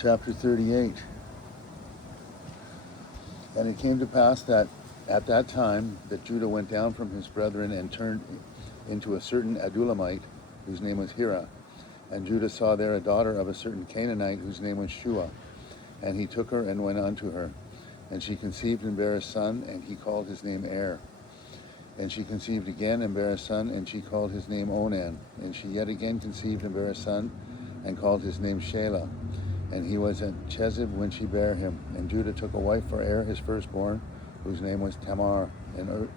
Chapter 38. And it came to pass that at that time that Judah went down from his brethren and turned into a certain Adulamite, whose name was Hira. And Judah saw there a daughter of a certain Canaanite, whose name was Shua. And he took her and went unto her. And she conceived and bare a son, and he called his name Er. And she conceived again and bare a son, and she called his name Onan. And she yet again conceived and bare a son, and called his name Shelah. And he was at Chezib when she bare him. And Judah took a wife for Er, his firstborn, whose name was Tamar. And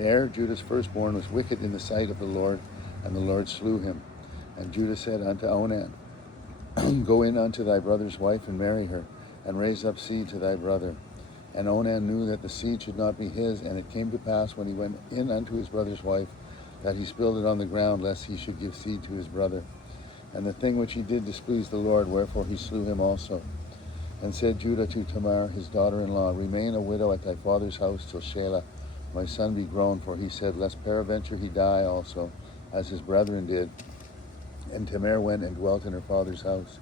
Er, Judah's firstborn, was wicked in the sight of the Lord, and the Lord slew him. And Judah said unto Onan, Go in unto thy brother's wife, and marry her, and raise up seed to thy brother. And Onan knew that the seed should not be his, and it came to pass when he went in unto his brother's wife, that he spilled it on the ground, lest he should give seed to his brother. And the thing which he did displeased the Lord, wherefore he slew him also. And said Judah to Tamar, his daughter-in-law, Remain a widow at thy father's house till Shelah, my son, be grown. For he said, Lest peradventure he die also, as his brethren did. And Tamar went and dwelt in her father's house.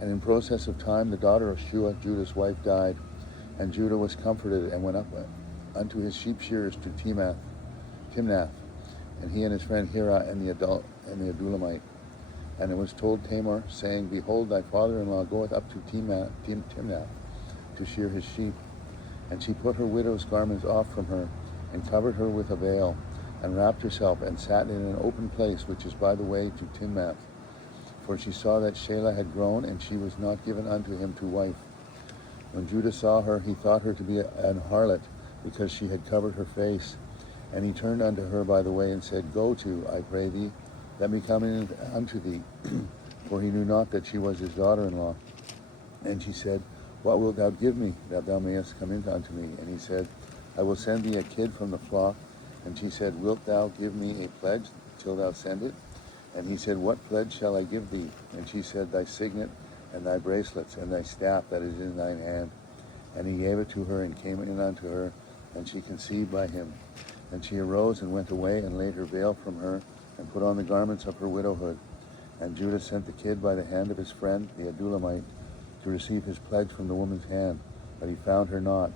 And in process of time the daughter of Shua, Judah's wife, died. And Judah was comforted, and went up unto his sheep shearers to Timnath, and he and his friend Hira and the Adulamite. And it was told Tamar, saying, Behold, thy father-in-law goeth up to Timnath to shear his sheep. And she put her widow's garments off from her, and covered her with a veil, and wrapped herself, and sat in an open place which is by the way to Timnath. For she saw that Shelah had grown, and she was not given unto him to wife. When Judah saw her, he thought her to be an harlot, because she had covered her face. And he turned unto her by the way, and said, Go to, I pray thee, let me come in unto thee. For he knew not that she was his daughter-in-law. And she said, What wilt thou give me, that thou mayest come in unto me? And he said, I will send thee a kid from the flock. And she said, Wilt thou give me a pledge till thou send it? And he said, What pledge shall I give thee? And she said, Thy signet, and thy bracelets, and thy staff that is in thine hand. And he gave it to her, and came in unto her, and she conceived by him. And she arose and went away, and laid her veil from her, and put on the garments of her widowhood. And Judah sent the kid by the hand of his friend, the Adulamite, to receive his pledge from the woman's hand, but he found her not.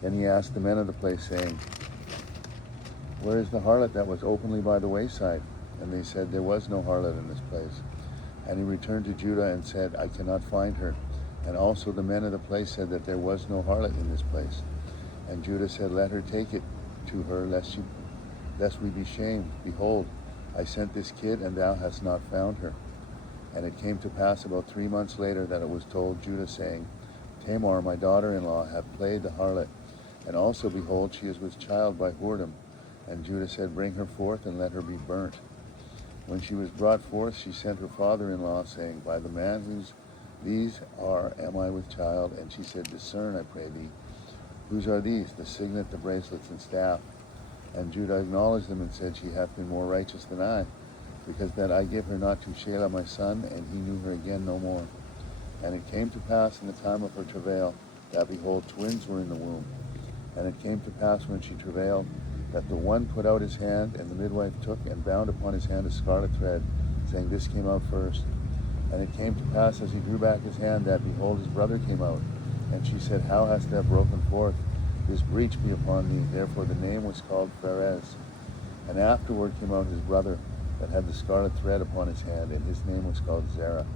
Then he asked the men of the place, saying, Where is the harlot that was openly by the wayside? And they said, There was no harlot in this place. And he returned to Judah and said, I cannot find her. And also the men of the place said that there was no harlot in this place. And Judah said, Let her take it to her, lest we be shamed. Behold, I sent this kid, and thou hast not found her. And it came to pass about 3 months later that it was told Judah, saying, Tamar, my daughter-in-law, hath played the harlot. And also, behold, she is with child by whoredom. And Judah said, Bring her forth, and let her be burnt. When she was brought forth, she sent her father-in-law, saying, By the man whose these are, am I with child? And she said, Discern, I pray thee. Whose are these? The signet, the bracelets, and staff. And Judah acknowledged them, and said, She hath been more righteous than I, because that I give her not to Shelah my son, and he knew her again no more. And it came to pass in the time of her travail, that behold, twins were in the womb. And it came to pass when she travailed, that the one put out his hand, and the midwife took and bound upon his hand a scarlet thread, saying, This came out first. And it came to pass, as he drew back his hand, that, behold, his brother came out. And she said, How hast thou broken forth? This breach be upon thee. Therefore the name was called Pharez. And afterward came out his brother, that had the scarlet thread upon his hand, and his name was called Zerah.